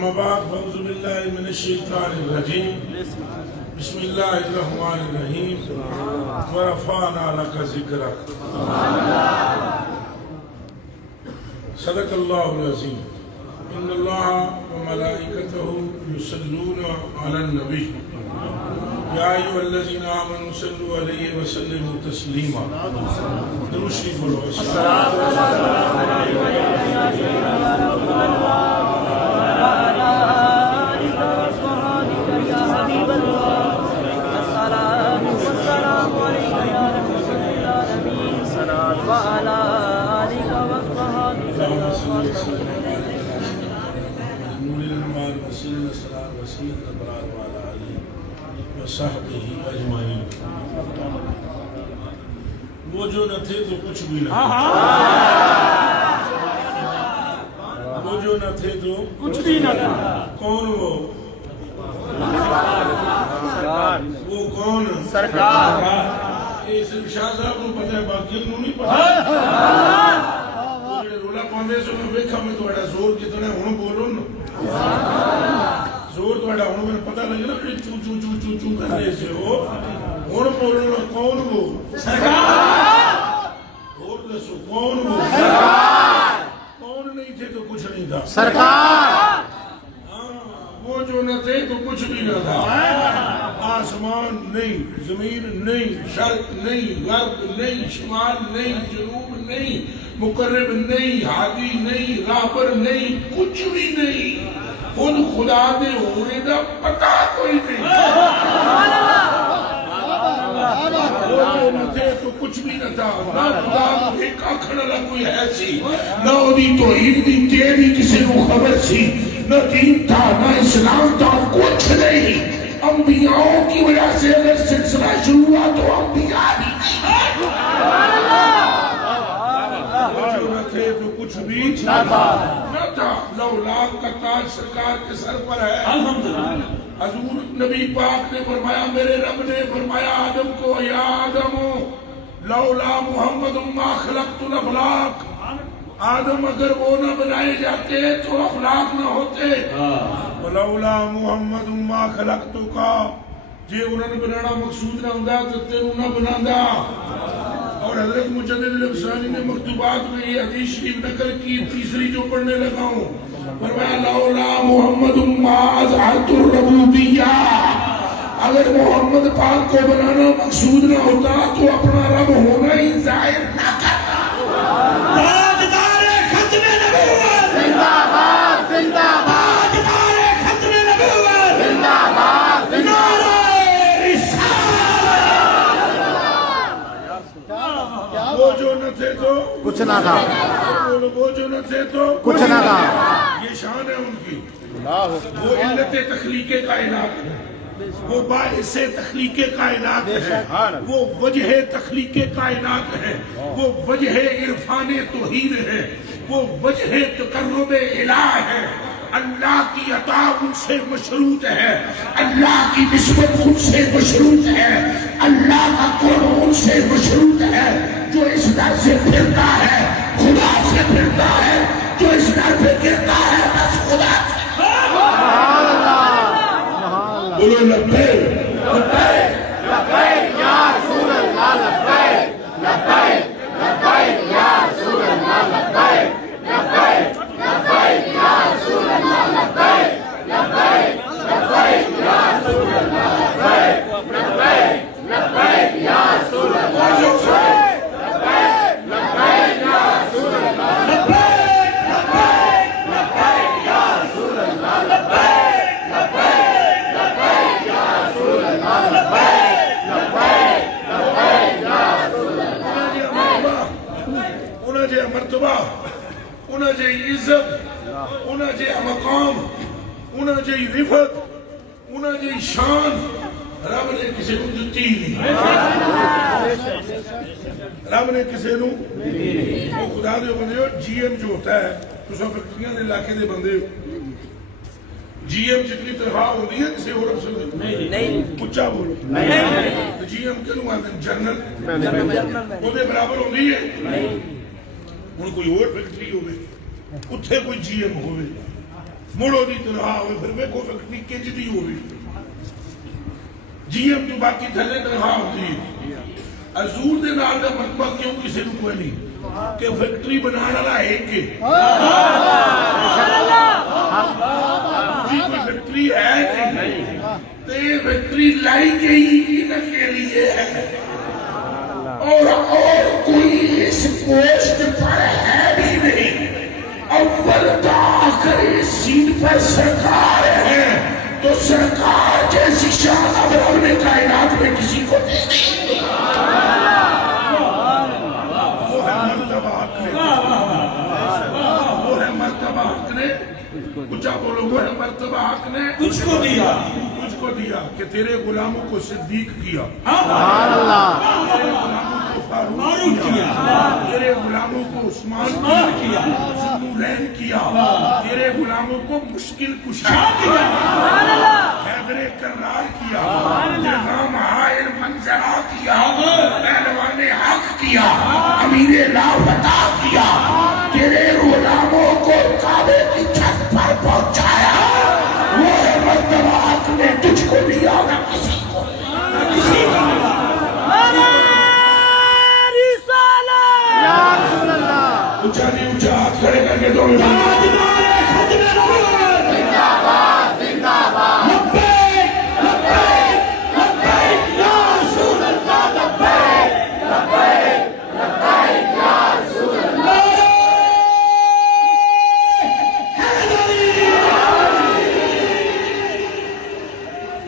اما بعد فاعوذ باللہ من الشیطان الرجیم بسم اللہ الرحمن الرحیم ورفعنا لک ذکرک صدق اللہ العظیم ان اللہ وملائکتہ یصلون علی النبی یا ایھا الذین آمنوا صلوا علیہ وسلموا تسلیما درود شریف بولو وہ جو نہ تھے تو کچھ بھی نہ وہ جو نہ تھے تو کچھ بھی نہ تھا کون وہ کون سرکار یہ صرف شاہ صاحب کو پتہ ہے باقی انہوں نہیں پتہ رولا پاندے سے میں ویکھا میں توڑا زور کتنا ہے انہوں بولو نا زور توڑا انہوں میں پتہ لگے نا کہ چو چو چو چو چو کرنے سے ہو انہوں بولو نا کون وہ سرکار اور دسو کون وہ سرکار کون نہیں تھے تو کچھ نہیں تھا سرکار وہ جو نہ تھے تو کچھ بھی نہ تھا آسمان نہیں زمین نہیں شرق نہیں غرب نہیں شمال نہیں جنوب نہیں مقرب نہیں ہادی نہیں راہبر نہیں کچھ بھی نہیں خود خدا دے ہونے دا پتہ کوئی نہیں وہ جو نہ تھے تو کچھ بھی نہ تھا نہ خدا کو ایک آکھن اللہ کوئی ہے سی نہ دی توحید دی تیری کسی کو خبر سی نہ دین تھا نہ اسلام تھا کچھ نہیں انبیاءوں کی وجہ سے اگر سلسلہ شروع ہوا تو انبیاء بھی جو نہ تھے تو کچھ بھی نہ تھا لولا کا تاج سرکار کے سر پر ہے حضور نبی پاک نے فرمایا میرے رب نے فرمایا آدم کو یا آدم لولا محمد ما خلقت الافلاق آدم اگر وہ نہ بنائے جاتے تو افلاق نہ ہوتے لولا محمد ما خلقت کا جے انہوں نے بنانا مقصود نہ ہوندا تو تینوں نہ بنانا اور حضرت مجدد الافسانی نے مکتوبات میں یہ حدیث شریف نقل کی تیسری جو پڑھنے لگا ہوں فرمایا لولا محمد ما اظہرت الربوبیہ اگر محمد پاک کو بنانا مقصود نہ ہوتا تو اپنا رب ہونا ہی ظاہر نہ کرتا تاجدار ختم نبوت زندہ باد زندہ باد تاجدار ختم نبوت زندہ باد نعرہ وہ جو نہ تھے تو کچھ نہ تھا وہ جو نہ تھے تو کچھ نہ تھا یہ شان ہے ان کی وہ علت تخلیق کائنات ہے وہ باعث تخلیق کائنات ہے وہ وجہ تخلیق کائنات ہے وہ وجہ عرفان توحید ہے وہ وجہ تقرب الہ ہے اللہ کی عطا ان سے مشروط ہے اللہ کی نسبت ان سے مشروط ہے اللہ کا قرب ان سے مشروط ہے جو اس در سے پھرتا ہے خدا سے پھرتا ہے جو اس در پہ گرتا ہے بس خدا سے بولو لبیک لبیک لبیک یا رسول اللہ لبیک لبیک لبیک یا رسول اللہ لبیک لبیک لبیک یا رسول اللہ لبیک لبیک لبیک یا رسول اللہ لبیک لبیک لبیک یا رسول اللہ لبیک لبیک یا رسول اللہ لبیک لبیک لبیک یا رسول اللہ لبیک لبیک لبیک یا رسول اللہ لبیک لبیک لبیک یا رسول اللہ انہیں جے مرتبہ انہیں جے عزت انہیں جے مقام انہیں جے رفت انہیں جے شان رب نے کسی کو دیتی نہیں رب نے کسی کو خدا دے بندے ہو جی ایم جو ہوتا ہے تو سب فیکٹریاں دے علاقے دے بندے ہو جی ایم جتنی تنخواہ ہوتی ہے کسی اور افسر نہیں اچھا بولو جی ایم کیوں آتے ہیں جنرل وہ دے برابر ہوتی ہے ان کوئی اور فیکٹری ہوئے اتھے کوئی جی ایم ہوئے مڑو دی تنہا ہوئے پھر میں کو فیکٹری کے جدی ہوئی جی ایم تو باقی تھلے تنہا ہوتی حضور دے نال دا مرتبہ کیوں کسی نے کوئی نہیں کہ فیکٹری بنانا لا ایک کے جی کوئی فیکٹری ہے کہ نہیں تو یہ فیکٹری لائی گئی ان کے لیے ہے اور کوئی اس پوسٹ پر ہے بھی نہیں اول تا آخری سیٹ پر سرکار ہے تو سرکار جیسی شان اب رب نے کائنات میں کسی کو دی نہیں وہ ہے مرتبہ حق نے اچھا بولو وہ ہے مرتبہ حق نے تجھ کو دیا کہ تیرے غلاموں کو صدیق کیا تیرے غلاموں کو فاروق کیا تیرے غلاموں کو عثمان کیا ذوالنورین کیا تیرے غلاموں کو مشکل کشا کیا حیدر کرار کیا امام حائر منظرہ کیا پہلوان حق کیا امیر لا فتح کیا تیرے غلاموں کو کعبے کی چھت پر پہنچایا وہ ہے مرتبہ حق نے تجھ کو دیا نہ کسی کو اچھا جی اچھا ہاتھ کھڑے کر کے دونوں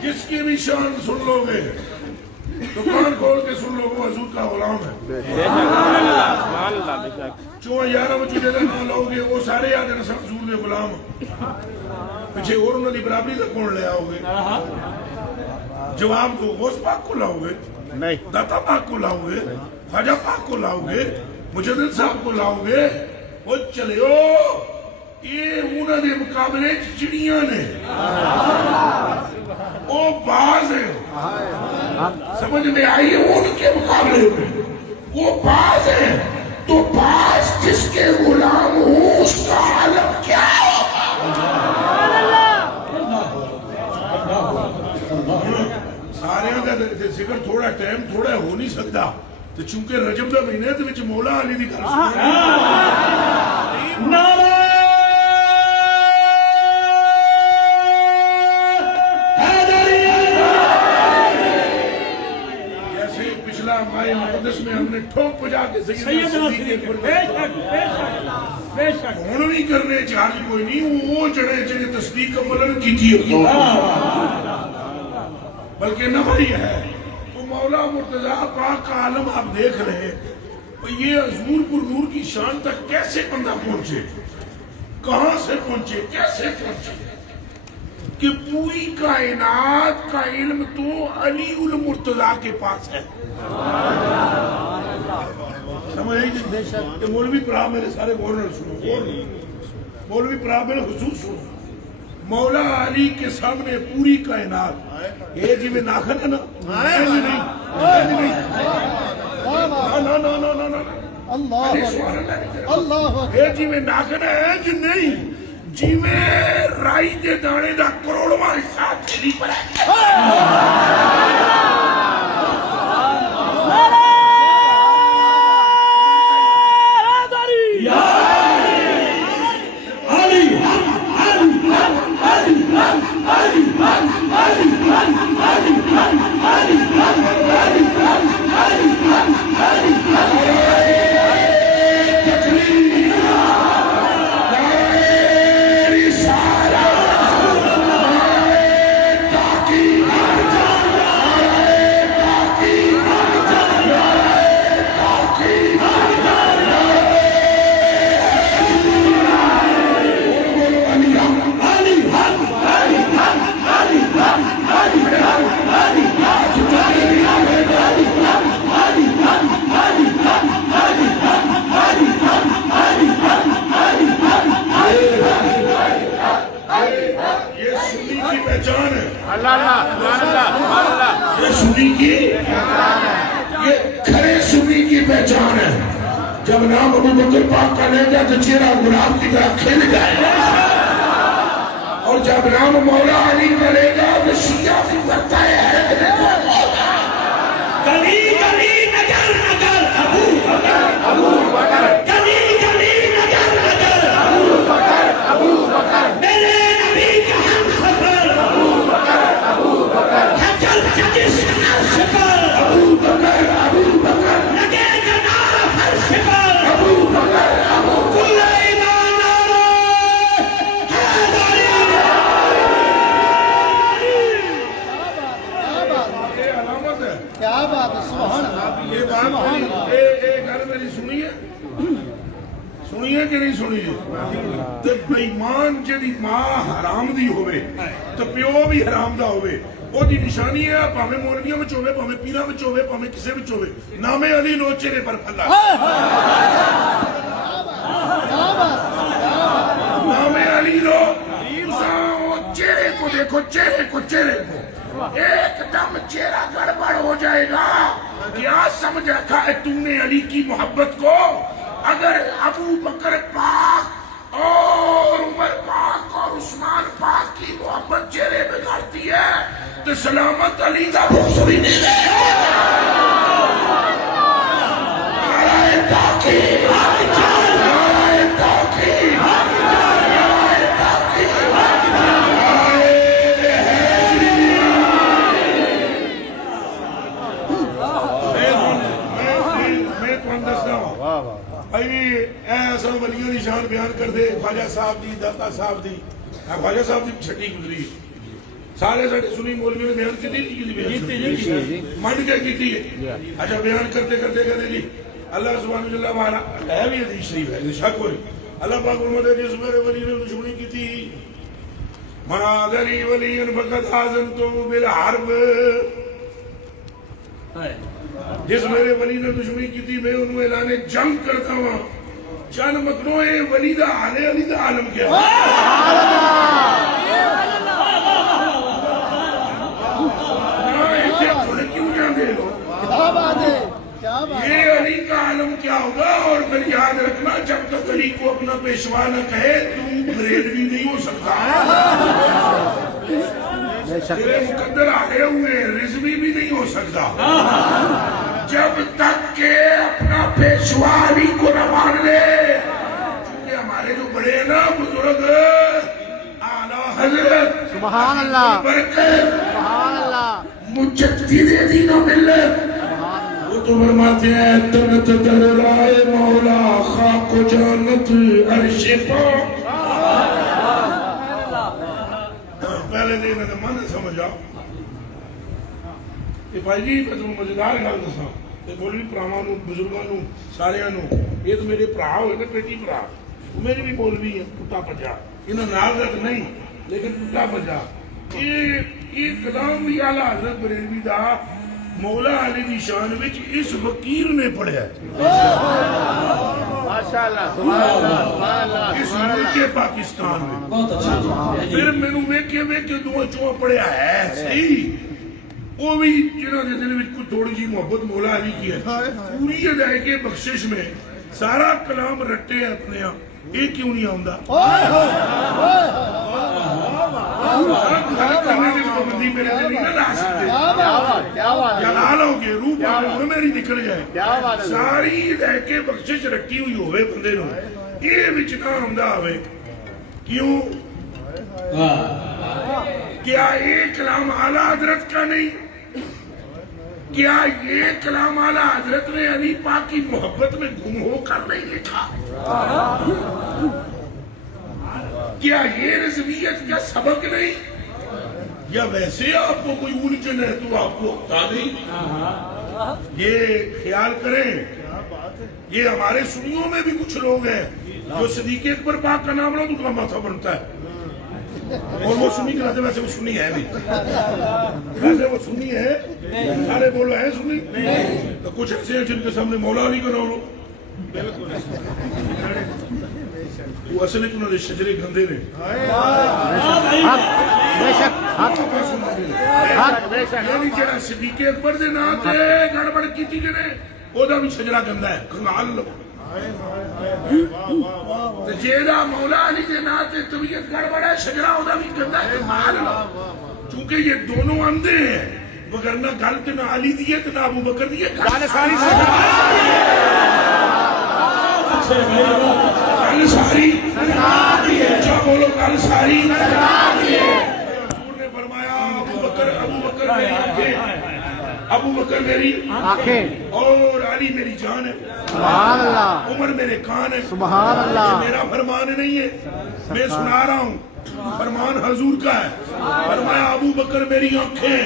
جس کی بھی شان سن لو گے تو کان کھول کے سن لو وہ حضور کا غلام ہے چون یارہ بچو جیدہ نہ لو گے وہ سارے یاد ہیں سب حضور دے غلام پیچھے اور انہوں نے برابری کا کون لے آؤ گے جواب کو غوث پاک کو لاؤ گے داتا پاک کو لاؤ گے خواجہ پاک کو لاؤ گے مجدد صاحب کو لاؤ گے وہ چلے ہو یہ انہوں نے مقابلے چڑیاں نے وہ باز ہے سمجھ میں آئی ہے ان کے مقابلے میں وہ باز ہے تو باز جس کے غلام ہوں اس کا عالم کیا سارے کا ذکر تھوڑا ٹائم تھوڑا ہو نہیں سکتا تو چونکہ رجب دا مہینے تو وچ مولا علی دی گل نعرہ ہمارے مقدس میں ہم نے ٹھوک پجا کے سیدنا صدیق کون نہیں کرنے چارج کوئی نہیں وہ جڑے جڑے تصدیق عملن کی تھی بلکہ نبی ہے تو مولا مرتضیٰ پاک کا عالم آپ دیکھ رہے یہ حضور پر نور کی شان تک کیسے بندہ پہنچے کہاں سے پہنچے کیسے پہنچے کہ پوری کائنات کا علم تو علی المرتضیٰ کے پاس ہے سمجھ آئی کہ مولوی پراب میرے سارے گورنر سنو مولوی پراب میرے خصوص سنو مولا علی کے سامنے پوری کائنات یہ جی میں ناخن ہے نا یہ جی میں ناخن ہے جی نہیں جی میں رائی دے دانے دا کروڑواں حصہ تیری پر ہے پہچان ہے جب نام ابو بکر پاک کا لے گا تو چہرہ گلاب کی طرح کھل جائے جب نام مولا علی کرے گا تو شیعہ بھی کرتا ہے گلی گلی نگر نگر ابو بکر گلی گلی نگر نگر ابو بکر میرے نبی کا ہم سفر ابو بکر حجر ججس عرش پر ابو بکر لگے گا نعرہ فرش پر ابو بکر کل ایمان نعرہ حیدری یہ علامت ہے کیا بات ہے، سبحان اللہ۔ یہ بات گھر میری سنیے کہ نہیں سنیے تے بےمان جڑی ماں حرام دی ہوئے تے پیو بھی حرام دا ہوئے وہ دی نشانی ہے پاویں مولویاں وچ ہوئے پاویں پیراں وچ ہوئے پاویں کسے وچ ہوئے نام علی نو چہرے پر پھلا نام علی لو چہرے کو دیکھو چہرے کو ایک دم چہرہ گڑبڑ ہو جائے گا کیا سمجھ رکھا ہے تم نے علی کی محبت کو اگر ابو بکر پاک اور عمر پاک اور عثمان پاک کی محبت چہرے بگاڑتی ہے تو سلامت علی کا بغض بھی نہیں رہے نعرہ تحقیق نعرہ تحقیق ایسا ولیوں کی شان بیان کر دے خواجہ صاحب دی داتا صاحب دی خواجہ صاحب دی چھٹی گزری سارے ساڈے سنی مولویوں نے بیان کی منڈ کے کی اچھا بیان کرتے کرتے کہتے جی اللہ سبحانہ اللہ والا ہے بھی حدیث شریف ہے شک ہوئی اللہ پاک فرماتا ہے جس میرے ولی نے دشمنی کی تھی منادری ولی فقط آزمتو بالحرب جس میرے ولی نے دشمنی کی تھی میں انہوں اعلان جنگ کرتا ہوں چند مکنوں ولی دا آنے علی دا عالم کیا یہ علی کا عالم کیا ہوگا اور پھر یاد رکھنا جب تک علی کو اپنا پیشوا نہ کہے تو بریلوی نہیں ہو سکتا تیرے مقدر آئے ہوئے رضوی بھی نہیں ہو سکتا جب تک کہ اپنا پیشوا علی کو نہ مان لے کیونکہ ہمارے جو بڑے ہیں نا بزرگ اعلیٰ حضرت سبحان اللہ برکت سبحان اللہ مجدد دین و ملت وہ تو فرماتے ہیں تنت در رائے مولا خاک و جانت عرش پاک پہلے دن ہے من سمجھا کہ بھائی جی میں تمہیں مزیدار گل دساں تے مولوی بھراواں نوں بزرگاں نوں ساریاں نوں یہ تو میرے بھرا ہوئے نا بیٹی بھرا میرے بھی مولوی ہیں ٹوٹا پجا انہاں نال رکھ نہیں لیکن ٹوٹا پجا یہ کلام بھی اعلیٰ حضرت بریلوی دا مولا علی دی شان وچ اس فقیر نے پڑھیا ماشاءاللہ سبحان اللہ اس ملک پاکستان میں پھر مینوں ویکھے دو چوں پڑھیا ہے صحیح وہ بھی جنہاں دے دل وچ کوئی تھوڑی جی محبت مولا علی کی ہے پوری ادائیگی بخشش میں سارا کلام رٹے اپنے آپ یہ کیوں نہیں آندا کرنے کی پابندی میرے دل نہیں لا سکتے جلال ہو گئے روح پاک میری نکل جائے ساری ادائیگی بخشش رکھی ہوئی ہوئے بندے نو یہ وچ نہ آندا ہوئے کیوں کیا یہ کلام اعلیٰ حضرت کا نہیں کیا یہ کلام اعلیٰ حضرت نے علی پاک کی محبت میں گم ہو کر نہیں لکھا کیا یہ رضویت کا سبق نہیں یا ویسے آپ کو کوئی الجھن ہے تو آپ کو بتا دیں یہ خیال کریں یہ ہمارے سنیوں میں بھی کچھ لوگ ہیں جو صدیق اکبر پاک کا نام لو تو کا ماتھا بنتا ہے اور وہ سنی کہتے ویسے وہ سنی ہے نہیں ویسے وہ سنی ہے سارے بولو ہے سنی تو کچھ ایسے ہیں جن کے سامنے مولا علی کا نام لو وہ اصل ایک انہوں نے شجرے گندے نے یعنی جڑا صدیق اکبر دے نام تے گڑبڑ کیتی جنے او دا بھی شجرا گندا ہے کنگال لو جیڑا مولا علی کے نام سے طبیعت گڑبڑ ہے شجرا ہوتا بھی کرنا ہے مار لو چونکہ یہ دونوں اندھے ہیں وگرنہ گل تو نہ علی دیے تو نہ ابو بکر دیے گل ساری اچھا بولو گل ساری حضور نے فرمایا ابو بکر میری آنکھیں ابو بکر میری آنکھیں اور علی میری جان ہے سبحان اللہ عمر میرے کان ہے سبحان اللہ یہ میرا فرمان نہیں ہے میں سنا رہا ہوں فرمان حضور کا ہے فرمایا ابو بکر میری آنکھیں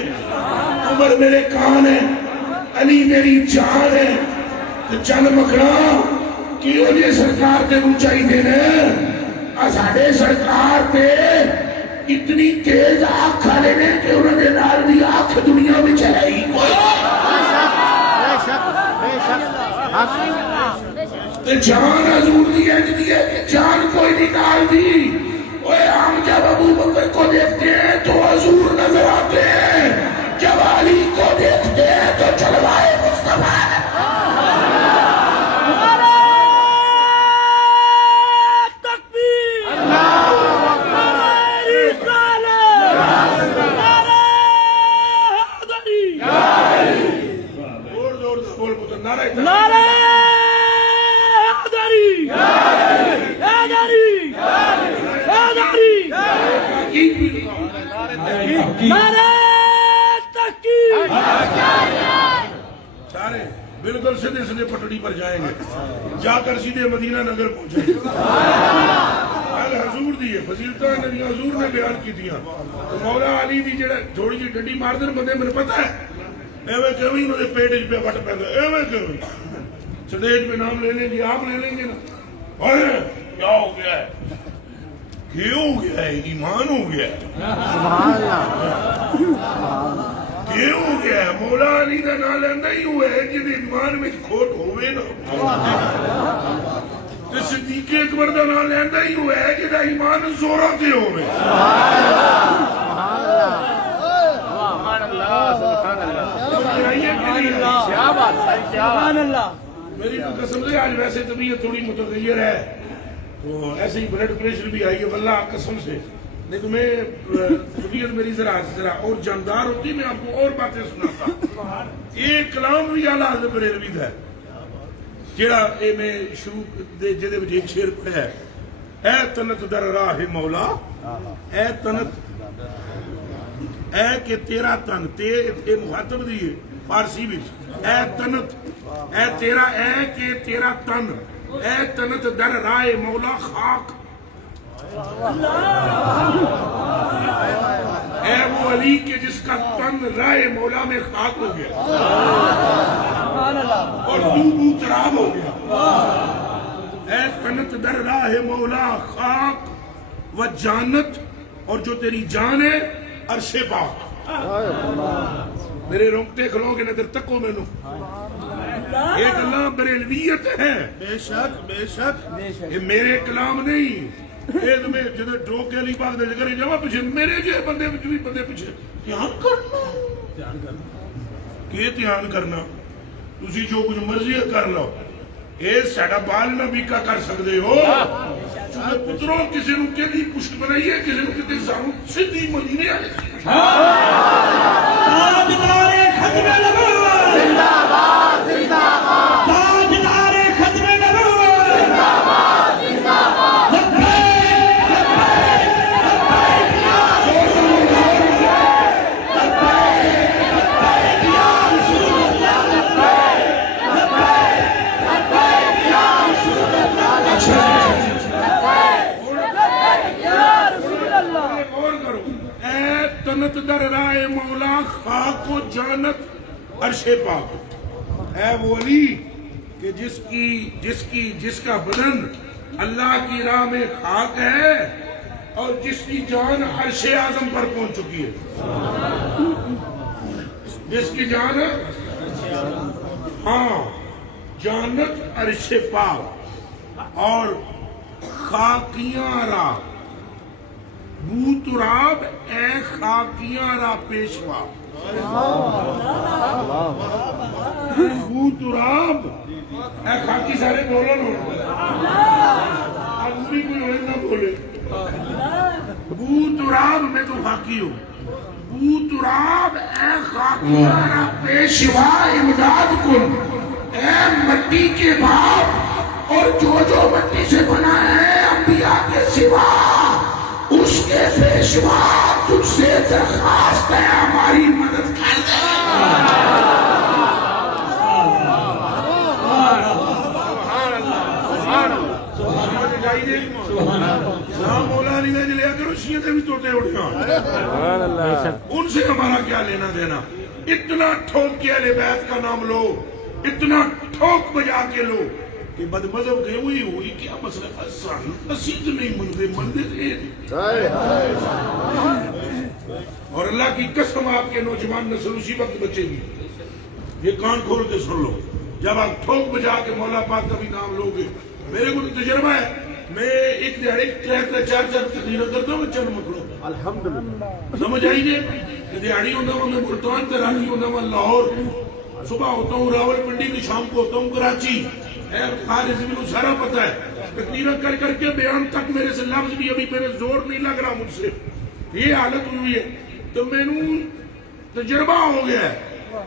عمر میرے کان ہے علی میری جان ہے تو چل مکڑا کیوں جی سرکار تے اونچائی دینے ساڈے سرکار تے اتنی تیز آنکھ کھالے نے کہ انہوں نے نال دی آنکھ دنیا میں چلائی کوئی بے شک حق تے جان حضور دی اج دی ہے کہ جان کوئی نہیں نال دی اوے ہم جب ابو بکر کو دیکھتے ہیں تو حضور نظر آتے ہیں جب علی کو دیکھتے ہیں تو جلوائے مصطفیٰ سارے بالکل سیدھے سیدھے پٹڑی پر جائیں گے جا کر سیدھے مدینہ نگر پہنچیں گے حضور دی ہے فضیلتاں نبی حضور نے بیان کی دیا مولا علی دی جڑا تھوڑی جی ڈنڈی مار دے بندے میرے پتہ ہے ایویں کیوں انہوں نے پیٹ پہ وٹ پیندا ایویں کیوں سٹیج پہ نام لے لیں گے آپ لے لیں گے نا کیا ہو گیا ہے کیوں ہو گیا ہے ایمان ہو گیا ہے سبحان اللہ کیوں ہو گیا ہے مولا علی کا نام لینا ہی ہوا ہے جن ایمان میں کھوٹ ہوئے نا تو صدیق اکبر کا نام لینا ہی ہوا ہے جن ایمان زورا سے ہوئے میری قسم سے آج ویسے طبیعت تھوڑی متغیر ہے تو ایسے ہی بلڈ پریشر بھی آئی ہے واللہ قسم سے نہیں تو میں طبیعت میری ذرا اور جاندار ہوتی میں آپ کو اور باتیں سناتا ایک کلام بھی اعلیٰ حضرت بریلوی دا ہے جیڑا اے میں شروع دے جدے وچ ایک شعر پڑھیا ہے اے تنت در راہ مولا اے تنت اے کہ تیرا تن تے مخاطب دی ہے فارسی وچ اے تنت اے تیرا اے کہ تیرا تن اے تنت در راہ مولا خاک اے وہ علی کہ جس کا تن راہ مولا میں خاک ہو گیا اور بو تراب ہو گیا اے تنت در راہ مولا خاک و جانت اور جو تیری جان ہے عرش پاک میرے رونگٹے کھلو گے نظر تکو میں نو ایک اللہ بریلویت ہے بے شک یہ میرے کلام نہیں یہ تمہیں جدھر ڈرو کے علی پاک دے کرے جاؤ پیچھے میرے جو بندے بھی بندے پیچھے دھیان کرنا کہ دھیان کرنا تسی جو کچھ مرضی کر لو اے ساڈا بال نہ بھی کا کر سکتے ہو چونکہ پتروں کسی نو کہدی پشت بنائیے کسی نو کہدی سانو سیدھی مدینے والے تاجدار ختم نبوت زندہ باد تاجدار ختم نبوت زندہ باد تنت در رائے مولا خاک و جانت عرش پاک اے وہ علی کہ جس کا بدن اللہ کی راہ میں خاک ہے اور جس کی جان عرش اعظم پر پہنچ چکی ہے جس کی جان ہاں جانت عرش پاک اور خاکیاں راہ بو تراب اے خاکیاں را پیشوا بو تراب اے خاکی سارے بولن آدمی کوئی اور نہ بولے بو تراب میں تو خاکی ہوں بو تراب اے خاکیارا پیشوا امداد کن اے مٹی کے باپ اور جو مٹی سے بنا ہے انبیاء کے سوا اس کے پیشوا تجھ سے درخواست ہے ہماری مدد کر دے مولا علی نے لیا کرو شیعہ سے بھی توتے اڑیاں ان سے ہمارا کیا لینا دینا اتنا ٹھوک کے اہل بیت کا نام لو اتنا ٹھوک بجا کے لو کہ بد مذہب گئے ہوئی کیا مسئلہ سن نصیب نہیں مندے تھے اور اللہ کی قسم آپ کے نوجوان نسل اسی وقت بچے گی یہ کان کھول کے سن لو جب آپ ٹھوک بجا کے مولا پاک کا بھی نام لو گے میرے کو تو تجربہ ہے میں ایک دیہڑے 3-4 تقریر کرتا ہوں چند مکڑوں الحمدللہ سمجھ آئیے کہ دیہڑی ہوتا ہوں میں ملتان ترانی ہوتا ہوں لاہور صبح ہوتا ہوں راول پنڈی کی شام کو ہوتا ہوں کراچی خارج بھی سارا پتہ ہے تقریر کر کے بیان تک میرے سے لفظ بھی ابھی میرے زور نہیں لگ رہا مجھ سے یہ حالت ہوئی ہے تو میں نے تجربہ ہو گیا ہے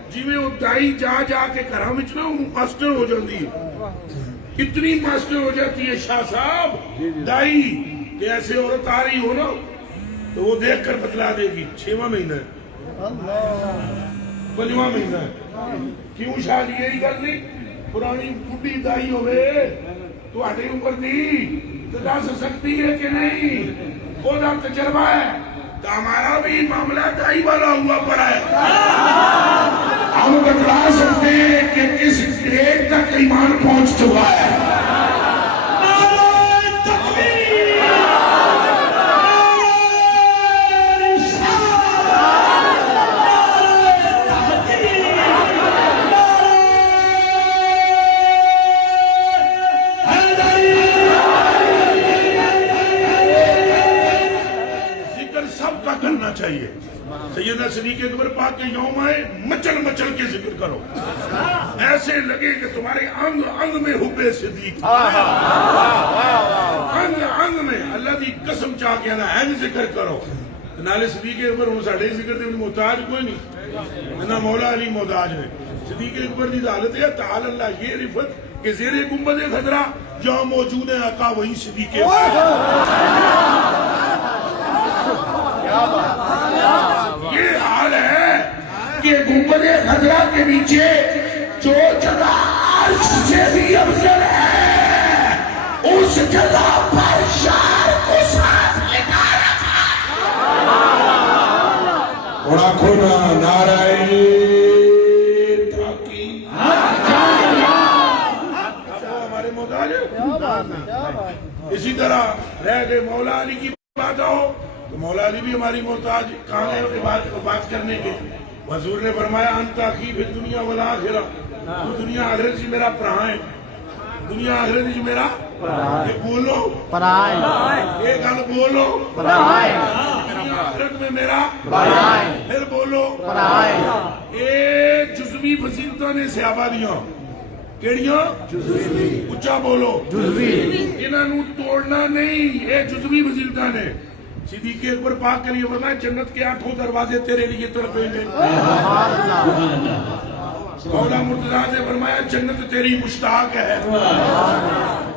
جی میں وہ دائی جا کے گھراں وچ نا ماسٹر ہو جاتی ہے کتنی ماسٹر ہو جاتی ہے شاہ صاحب دائی کہ ایسے عورت آ رہی ہو نا تو وہ دیکھ کر بتلا دے گی 6واں مہینہ ہے 5واں مہینہ ہے کیوں شادی یہی گل نہیں پرانی بڈھی دائی ہوئے تو آٹے اوپر دی تو دس سکتی ہے کہ نہیں وہ دا تجربہ ہے تو ہمارا بھی معاملہ دائی والا ہوا پڑا ہے ہم بتلا سکتے ہیں کہ کس گریڈ تک ایمان پہنچ چکا ہے چاہیے سیدنا صدیق اکبر پاک کے یوم آئے مچل مچل کے ذکر کرو ایسے لگے کہ تمہارے انگ انگ میں حب صدیق انگ انگ میں اللہ دی قسم چاہ کے نا این ذکر کرو نالے صدیق اکبر ہوں ساڑھے ذکر دے محتاج کوئی نہیں نہ مولا علی محتاج ہے صدیق اکبر دی حالت ہے تعالی اللہ یہ رفت کہ زیر گنبد خضرا جہاں موجود ہے آقا وہیں صدیق اکبر یہ حال ہے کہ گنبد خضرا کے نیچے جو جگہ عرش سے بھی افضل ہے اس جگہ پر شاعر کو ساتھ لگا رکھا بڑا کھونا نعرہ تحقیق ہمارے محتاج اسی طرح رہ گئے مولا علی کی بات آؤ تو مولا علی بھی ہماری محتاج کہاں ہے بات کرنے کے حضور نے فرمایا انت اخی فی الدنیا والآخرہ تو دنیا آخرت سے میرا پرہا ہے دنیا آخرت سے میرا یہ بولو پرائے یہ گل بولو پرائے دنیا آخرت میں میرا پرائے پھر بولو پرائے اے جزوی فضیلتاں نے صحابہ دیاں کیڑیاں جزوی اچھا بولو جزوی انہاں نو توڑنا نہیں اے جزوی فضیلتاں نے صدیق اکبر پاک کے لیے فرمایا جنت کے 8 دروازے تیرے لیے تڑپیں گے مولا مرتضیٰ سے فرمایا جنت تیری مشتاق ہے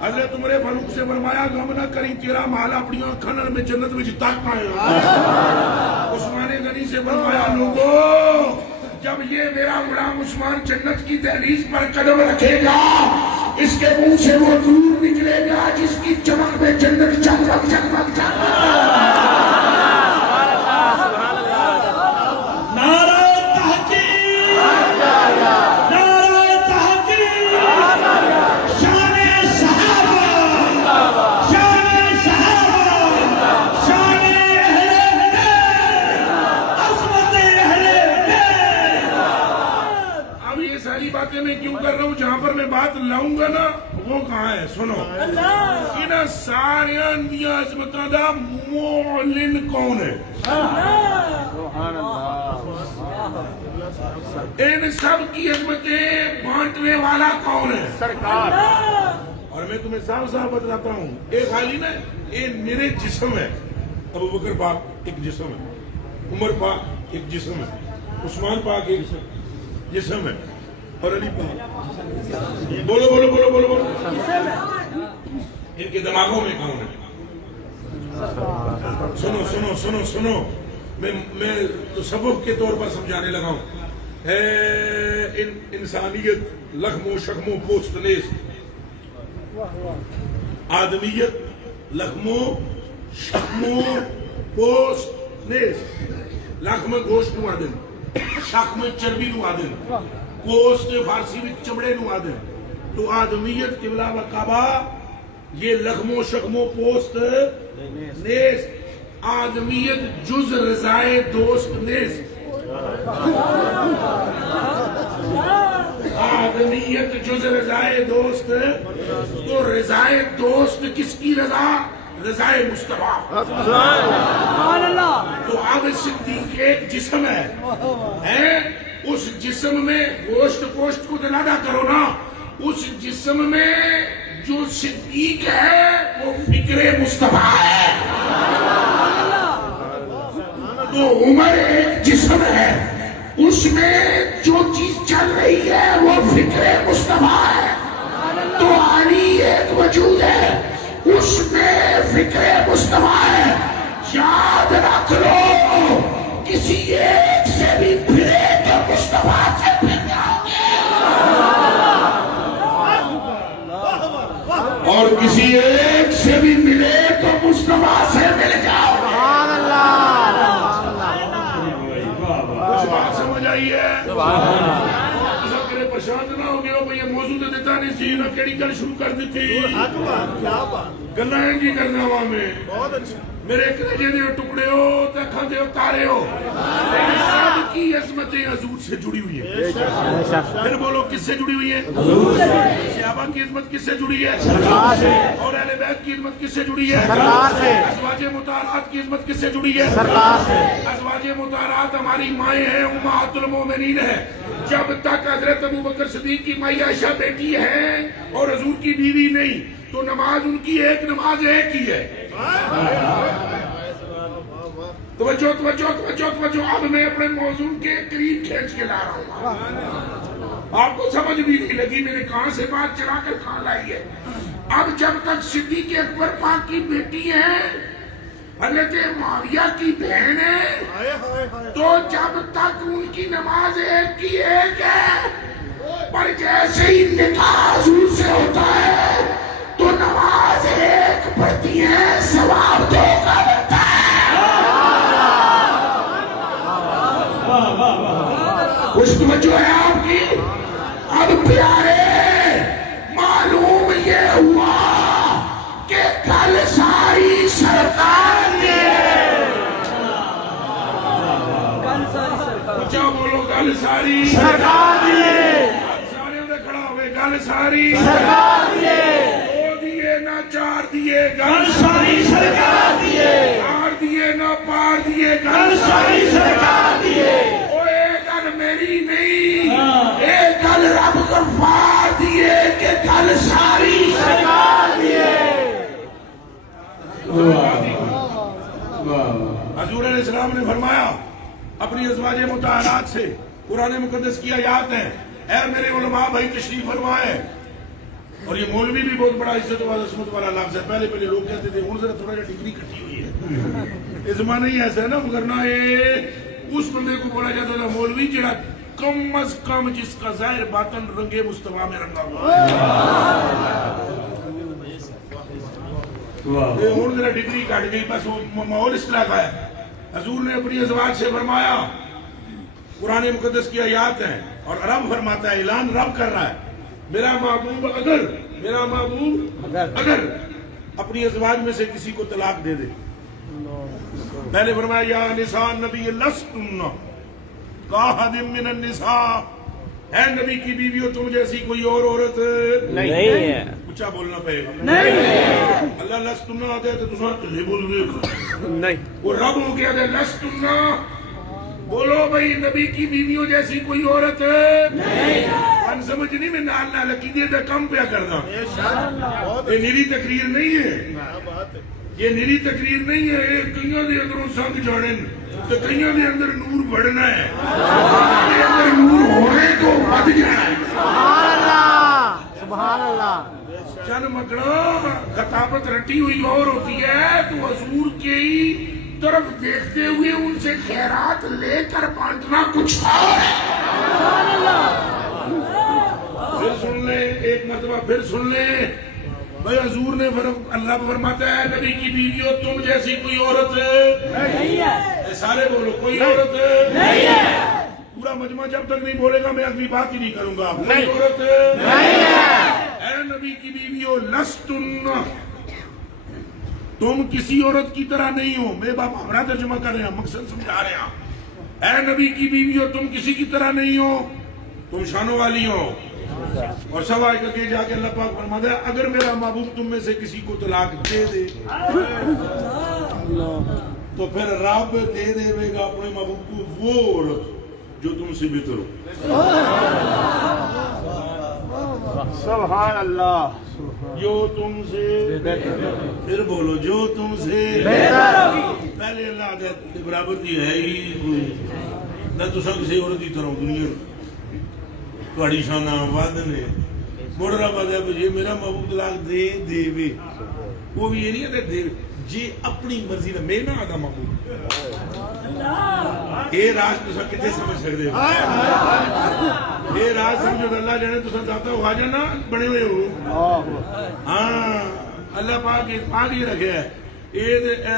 حضرت عمر فاروق سے فرمایا غم نہ کری تیرا مال اپنی کھنن میں جنت میں تک پائے عثمان غنی سے فرمایا لوگوں جب یہ میرا غلام عثمان جنت کی دہلیز پر قدم رکھے گا اس کے منہ سے وہ نور نکلے گا جس کی چمک میں جنت چمک چمک چمک میں کیوں کر رہا ہوں جہاں پر میں بات لاؤں گا نا وہ کہاں ہے سنو انہاں سارے انبیاء عظمتاں دا معلن کون ہے سبحان اللہ ان سب کی عظمتیں بانٹنے والا کون ہے؟ سرکار. اور میں تمہیں صاف صاف بتلاتا ہوں، ایک حالی نا یہ میرے جسم ہے. ابو بکر پاک ایک جسم ہے، عمر پاک ایک جسم ہے، عثمان پاک ایک جسم ہے، اور علی پاک. بولو بولو بولو بولو بولو. ان کے دماغوں میں کون ہے؟ سنو سنو سنو سنو، میں تصوف کے طور پر سمجھانے لگا ہوں. ہے انسانیت لخم و شخم و پوست نیز، آدمیت لخم و شخم و پوست نیز. لخم گوشت نو آدن، شخم چربی نو آدن، پوست فارسی میں چمڑے نو آدن. تو آدمیت قبلہ و کعبہ یہ لخم و شخم و پوست نیز. آدمیت جز رضائے دوست نیز. آدمیت جز رضائے دوست. تو رضائے دوست کس کی رضا؟ رضائے مصطفیٰ. تو اب صدیق ایک جسم ہے، اس جسم میں گوشت گوشت کو دلادا کرو نا. اس جسم میں جو صدیق ہے وہ فکر مصطفیٰ ہے. تو عمر ایک جسم ہے، اس میں جو چیز چل رہی ہے وہ فکر مصطفیٰ ہے. تو علی ایک وجود ہے، اس میں فکر مصطفیٰ ہے. یاد رکھ لو، کسی ایک سے بھی پھرے تو مصطفیٰ سے پھر جاؤ گے، اور کسی ایک سے بھی ملے تو مصطفیٰ سے مل جاؤ گے. کچھ بات سمجھ آئی ہے؟ پریشان نہ ہو گیا بھئی یہ موضوع تو دیتا نہیں سی نہ کیڑی گل شروع کر دیتی. گلا ہے جی کرنا وہاں میں میرے کلیجے دے ٹکڑے ہو تے اکھاں دے تارے ہو. سب کی عظمتیں حضور سے جڑی ہوئی ہیں. پھر بولو کس سے جڑی ہوئی ہیں؟ صحابہ کی عظمت کس سے جڑی ہے؟ اور اہل بیت کی عظمت کس سے جڑی ہے؟ ازواج مطہرات کی عظمت کس سے جڑی ہے؟ ازواج مطہرات ہماری مائیں ہیں، امہات المومنین ہیں. جب تک حضرت ابوبکر صدیق کی مائی عائشہ بیٹی ہے اور حضور کی بیوی نہیں، تو نماز ان کی ایک نماز ایک ہی ہے. توجہ توجہ توجہ توجہ. اب میں اپنے موضوع کے قریب کھینچ کے لا رہا ہوں. آپ کو سمجھ بھی نہیں لگی میں نے کہاں سے بات چلا کر کہاں لائی ہے. اب جب تک صدیق اکبر پاک کی بیٹی ہے، حضرت معاویہ کی بہن ہے، تو جب تک ان کی نماز ایک کی ایک ہے. پر جیسے ہی نکاح حضور سے ہوتا ہے تو نماز ایک پڑھتی ہے، ثواب دو کا ملتا ہے. خوش توجہ ہے آپ کی. اب پیارے معلوم یہ ہوا کہ کل ساری سرکار نے کیا بولو، کل ساری سرکار نے سارے نے کھڑا ہوئے. کل ساری سرکار نے دو دیے نہ چار دیے، کل ساری سرکار دیے. چار دیے نہ پار دیے، کل ساری سرکار دیے. ایک گل میری نہیں، ایک گل رب غفار دیے کہ کل ساری سرکار دیے. حضور علیہ السلام نے فرمایا اپنی ازواج مطہرات سے، قرآن مقدس کی آیات ہیں، اے میرے علماء بھائی تشریف فرمائے. اور یہ مولوی بھی بہت بڑا عزت والا عظمت والا لفظ ہے. پہلے لوگ کہتے تھے ہوں ذرا تھوڑا جا ڈگری کٹی ہوئی ہے. اس زمانے ہی ایسا ہے نا، ورنہ اس بندے کو بولا جاتا تھا مولوی جڑا کم از کم جس کا ظاہر باطن رنگے مصطفیٰ میں رنگا ہوا. ہوں ذرا ڈگری کٹ گئی، بس ماحول اس طرح کا ہے. حضور نے اپنی ازواج سے فرمایا، قرآن مقدس کی آیات ہیں، اور رب فرماتا ہے، اعلان رب کر رہا ہے، میرا محبوب اگر اپنی ازواج میں سے کسی کو طلاق دے دے. پہلے فرمایا یا نساء نبی لستن کاحد من النساء، اے نبی کی بیویوں تم جیسی کوئی اور عورت نہیں ہے. اچھا بولنا پڑے گا. اللہ لستن آتے تو تساں تلے بول رہے نہیں، وہ رب ہو گیا دے لستن بولو بھائی نبی کی بیویوں جیسی کوئی عورت من سمجھنی میں نال عقیدے کا کم پیا کرنا. یہ نری تقریر نہیں ہے, یہ نری تقریر نہیں ہے. یہ کئیوں دے اندروں سنگ جانے تو کئیوں دے اندر نور بڑھنا ہے, دے اندر نور ہونے تو بڑھ جانا ہے. سبحان اللہ, سبحان اللہ. چند مکڑا خطابت رٹی ہوئی اور ہوتی ہے تو حضور کی طرف دیکھتے ہوئے ان سے خیرات لے کر بانٹنا کچھ اور ہے. پھر سن لیں ایک مرتبہ, پھر سن لیں بھائی حضور نے اللہ فرماتا ہے نبی کی بیویوں تم جیسی کوئی عورت نہیں ہے. سارے بولو کوئی عورت نہیں ہے. پورا مجمع جب تک نہیں بولے گا میں اگلی بات ہی نہیں کروں گا. کوئی عورت نہیں ہے. اے نبی کی بیویوں لستن, تم کسی عورت کی طرح نہیں ہو. میرے باپ ہمارا ترجمہ کر رہے ہیں, مقصد سمجھا رہے ہیں. اے نبی کی بیویوں تم کسی کی طرح نہیں ہو, تم شانوں والی ہو. اور سوائے کر کے جا کے اللہ پاک فرماتا ہے اگر میرا محبوب تم میں سے کسی کو طلاق دے دے تو پھر رب دے دے گا اپنے محبوب کو وہ عورت جو تم سے بہتر ہو. سبحان اللہ. جو تم سے پھر بولو جو تم سے پہلے اللہ دے برابر دی ہے ہی کوئی نہ تو سب کسی عورت کی طرح دنیا تھوڑی شانہ ود نے مڑ رہا ہے جی میرا محبوب طلاق دے دے وے وہ بھی یہ نہیں ہے دے جی اپنی مرضی نہ میں نہ آدھا محبوب یہ راز تو سب کتنے سمجھ سکتے ہو. یہ راز سمجھو تو اللہ جانے تو سب داتا ہو آ جانا بڑے ہوئے ہو. ہاں اللہ پاک یہ رکھے ہے. یہ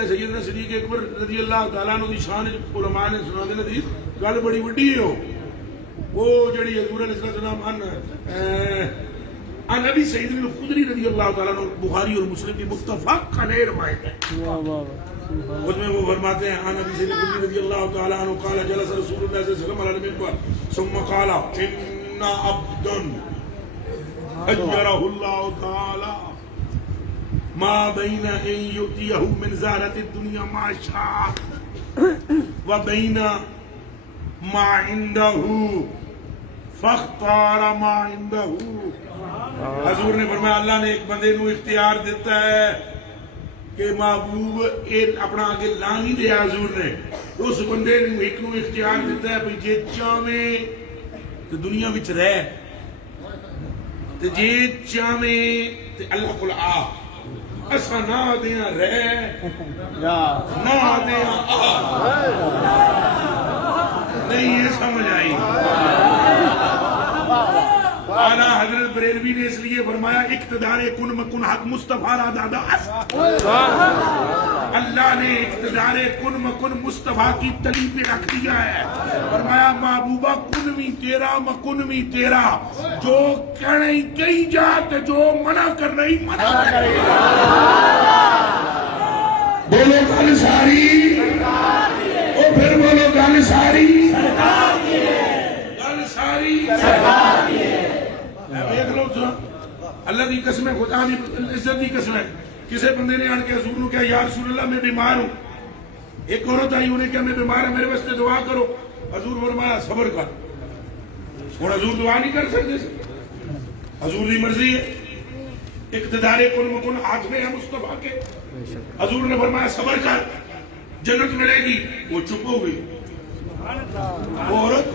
سیدنا صدیق اکبر رضی اللہ تعالیٰ عنہ دی شان علماء نے سنا دینا دی گل بڑی وڈی ہے. وہ جڑی حضور علیہ السلام ان ابی سعید الخدری رضی اللہ تعالیٰ عنہ بخاری اور مسلم کی متفق علیہ روایت ہے. اس میں وہ فرماتے ہیں ان ابی سعید الخدری رضی اللہ تعالیٰ عنہ قال جلس رسول اللہ صلی اللہ علیہ وسلم علی المنبر ثم قال ان عبدا اجره الله تعالی ما بین ان یؤتیہ من زہرۃ الدنیا ما شاء وبین ما عنده فاختار ما عنده. حضور نے فرمایا اللہ نے ایک بندے نو اختیار دیتا ہے کہ محبوب اپنا آگے لا نہیں دیا. حضور نے اس بندے نو ایک نو اختیار دیتا ہے بھئی جے چاہویں تو دنیا وچ رہ تے جے چاہویں تے اللہ کول آ. اسا نہ دیاں رہ نہ دیاں آ. نہیں یہ سمجھ آئی. اعلیٰ حضرت بریلوی نے اس لیے فرمایا اقتدار کن مکن حق مصطفیٰ را دادا. اللہ نے اقتدار کن مکن مصطفیٰ کی تلی پہ رکھ دیا ہے. فرمایا محبوبہ کن بھی تیرا مکن بھی تیرا, جو کہنے کہی جات جو منع کر رہی منع کر رہی. بولو گل ساری او پھر بولو گل ساری گل ساری. اللہ کی قسم ہے, خدا کی عزت کی قسم ہے. کسی بندے نے آن کے حضور نے کہا یا رسول اللہ میں بیمار ہوں. ایک عورت آئی انہیں کہا میں بیمار ہوں میرے واسطے دعا کرو. حضور فرمایا صبر کر. اور حضور دعا نہیں کر سکتے, حضور کی مرضی ہے. اقتدار کن مکن ہاتھ میں ہے مصطفیٰ کے. حضور نے فرمایا صبر کر جنت ملے گی. وہ چپ ہو گئی. وہ عورت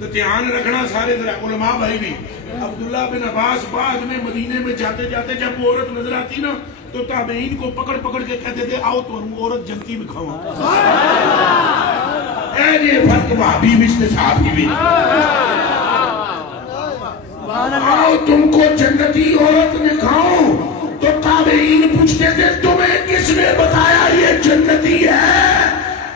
تو دھیان رکھنا سارے علماء بھائی بھی. عبداللہ بن عباس بعد میں مدینے میں جاتے جاتے جب وہ عورت نظر آتی نا تو تابعین کو پکڑ پکڑ کے کہتے تھے آؤ تو عورت جنتی میں کھاؤں. اے یہ فرق بھابی میں صحابی بھی. آؤ تم کو جنتی عورت میں کھاؤں تو تابعین پوچھتے تھے تمہیں کس نے بتایا یہ جنتی ہے؟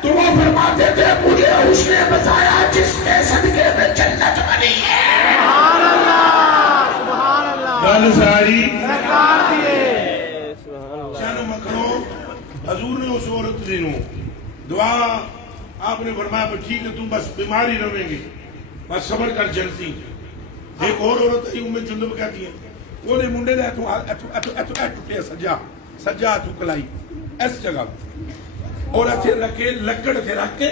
تو وہ فرماتے تھے مجھے اس نے بتایا جس کے صدقے میں جنت بنی ہے. سبحان اللہ, سبحان اللہ. گل ساری سرکار دیے. چل مکرو. حضور نے اس عورت دنوں دعا آپ نے فرمایا ٹھیک ہے تم بس بیماری رہیں گی بس صبر کر جلتی. ایک اور عورت آئی ام جندب کہتی ہے وہ نے منڈے دے ٹوٹیا سجا سجا تو کلائی اس جگہ اور اتنے رکھے لکڑ کے رکھ کے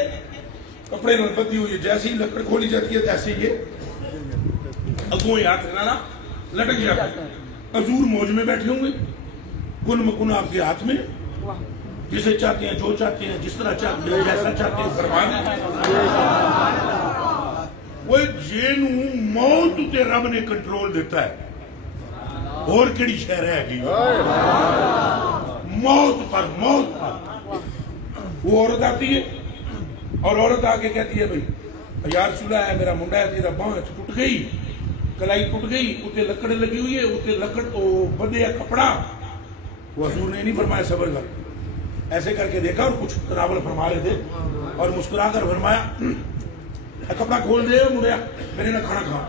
کپڑے میں بدی ہوئی ہے، جیسی لکڑ کھولی جاتی ہے ایسے یہ اگوں ہاتھ لانا لٹک جاتا ہے. حضور موج میں بیٹھے ہوں گے، کن مکن آپ کے ہاتھ میں، جسے چاہتے ہیں جو چاہتے ہیں جس طرح چاہتے ہیں جیسا چاہتے ہیں فرما دیں. وہ جینو موت تے رب نے کنٹرول دیتا ہے، اور کیڑی شہر ہے گی موت پر. وہ عورت آتی ہے اور عورت آ کے کہتی ہے بھائی یا رسول اللہ ہے میرا منڈا ہے تیرا باں ٹوٹ گئی، کلائی ٹوٹ گئی، اتنے لکڑ لگی ہوئی ہے، اتنے لکڑ بدیا کپڑا. وہ حضور نے نہیں فرمایا صبر کر، ایسے کر کے دیکھا اور کچھ تناول فرما رہے تھے اور مسکرا کر فرمایا کپڑا کھول دے مڑیا میرے نہ کھانا کھا.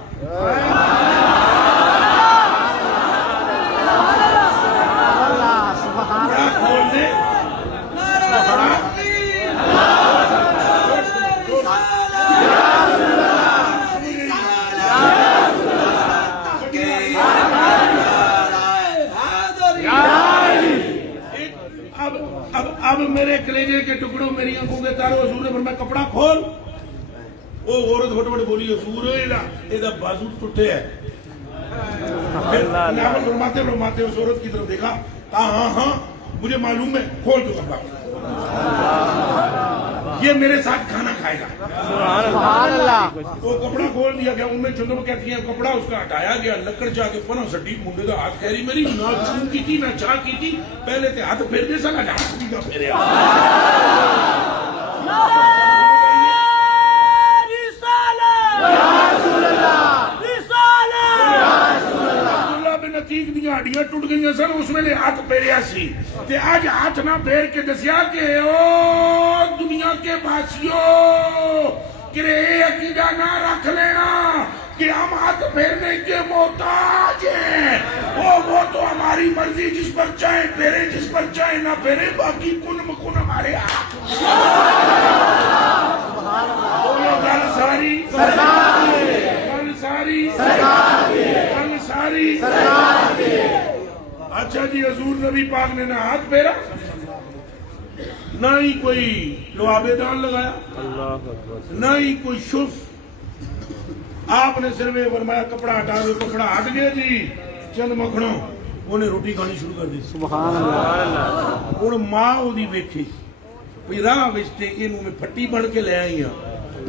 کپڑا کھول دے اب میرے کلیجے کے ٹکڑوں میری آنکھوں کے تاروں حضور نے فرمایا کپڑا کھول. وہ عورت فٹ فٹ بولی حضور یہ بازو ٹوٹے ہے. فرماتے فرماتے اس عورت کی طرف دیکھا، کہا ہاں ہاں مجھے معلوم ہے، کھول دو کپڑا، یہ میرے ساتھ کھانا کھائے گا. سبحان اللہ. وہ کپڑا کھول دیا گیا. ان میں چندر کہتی ہیں کپڑا اس کا ہٹایا گیا، لکڑ جا کے پناہ سٹی منڈے کا ہاتھ کہہ رہی میری نہ چھو کی تھی نہ چاہ کی تھی، پہلے تے ہاتھ پھیر دے سکا ہاتھ بھی کا پھیرے. عتیق دیا ہڈیاں ٹوٹ گئی سن، اس ویلے ہاتھ پھیریا سی تے اج ہاتھ نہ پھیر کے دسیا کہ او دنیا کے باسیوں کہ عقیدہ نہ رکھ لینا کہ ہم ہاتھ پھیرنے کے محتاج ہیں. وہ تو ہماری مرضی، جس پر چاہے پھیرے جس پر چاہے نہ پھیرے، باقی کن مکن ہمارے ہاتھ. گل ساری گل ساری گل ساری. اچھا جی حضور نبی پاک نے نہ ہاتھ پھیرا نہ ہی کوئی لوابے دان لگایا نہ ہی کوئی شف. آپ نے صرف یہ فرمایا کپڑا ہٹا دو، کپڑا ہٹ گیا جی. چند مکھنوں انہیں روٹی کھانی شروع کر دی. سبحان اللہ. ہوں ماں وہی ویکھی بھی راہ وچتے یہ میں پٹی بن کے لے آئی ہاں،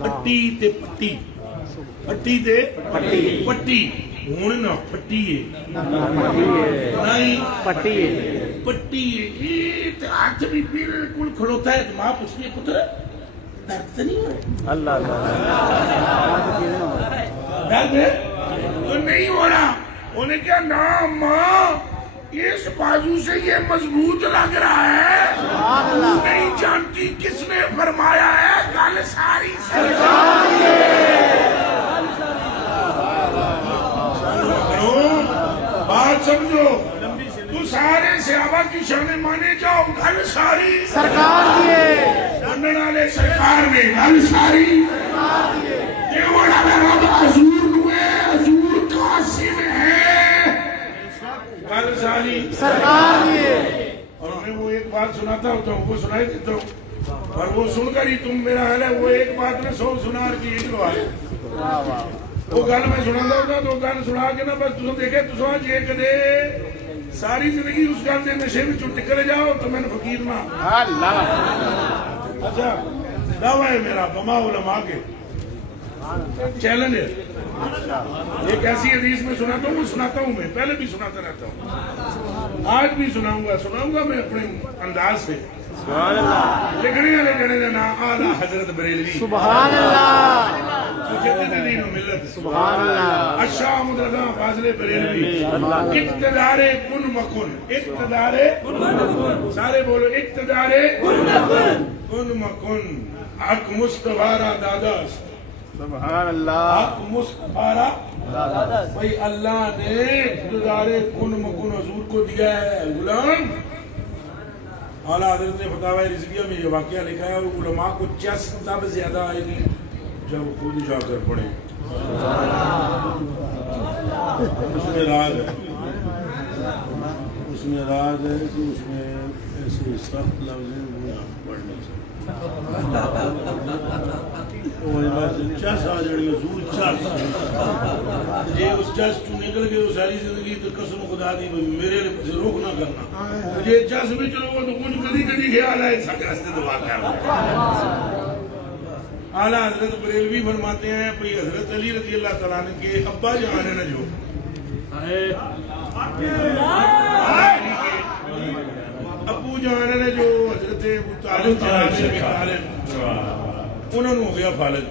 پٹی تے پٹی پٹی تے پٹی. ہوں نہ پٹی ہے پٹی پٹی ہے، ہاتھ بھی بالکل کھڑوتا ہے. ماں پوچھتی ہے پتر درد تو نہیں ہو رہا؟ اللہ درد تو نہیں ہو رہا. انہیں کیا نام ماں اس بازو سے یہ مضبوط لگ رہا ہے، نہیں جانتی کس نے فرمایا ہے. گل ساری بات سمجھو، تو سارے صحابہ کی شان مانے جاؤ. گل ساری سرکار دیے ماننے والے سرکار نے گل ساری حضور قاسم ہے. گل ساری سرکار دیے. اور میں وہ ایک بات سناتا ہوتا ہوں، وہ سنائی دیتا ہوں، اور وہ سن کر ہی تم میرا حال ہے. وہ ایک بات میں 100 سنا کی ایک بات وہ گل میں سنا ہوتا تو گل سنا کے نا بس تم دیکھے تو جی کدے ساری زندگی اس گل کے نشے میں ٹکر جاؤ تو میں نے فقیر نہ. اچھا دعویٰ ہے میرا بما علماء کے چیلنج ہے. ایک ایسی حدیث میں سناتا ہوں، وہ سناتا ہوں، میں پہلے بھی سناتا رہتا ہوں، آج بھی سناؤں گا میں اپنے انداز سے. لکھنے والے جڑے کا نام اعلیٰ حضرت بریلوی سبحان اللہ. مجدد دین و ملت سبحان اللہ. الشام رضا فاضل بریلوی. اقتدار کن مکن، اقتدار سارے بولو اقتدار کن مکن. حق مصطفیٰ دادا سبحان اللہ. حق مصطفیٰ بھائی اللہ نے اقتدار کن مکن حضور کو دیا ہے. غلام اعلیٰ حضرت نے فتاوی رضویہ میں یہ واقعہ لکھا ہے، علماء کو چس تب زیادہ آئے گی جب خود جا کر پڑھیں. اس میں راز ہے، اس میں راز ہے کہ اس میں ایسے سخت لفظ ہیں وہ پڑھ نہیں سکتے. چس آ جانی حضور چس جی اس چس چ نکل گئے ساری زندگی تو قسم خدا دی میرے لیے روک نہ کرنا جی چس بھی چلو تو کچھ کدی کدی خیال ہے سارے راستے دبا کر اعلیٰ حضرت بریلوی فرماتے ہیں بھائی حضرت علی رضی اللہ تعالیٰ نے کے ابا جان ہے نا جو ابو جان ہے جو حضرت ابو طالب انہوں نے ہو گیا فالج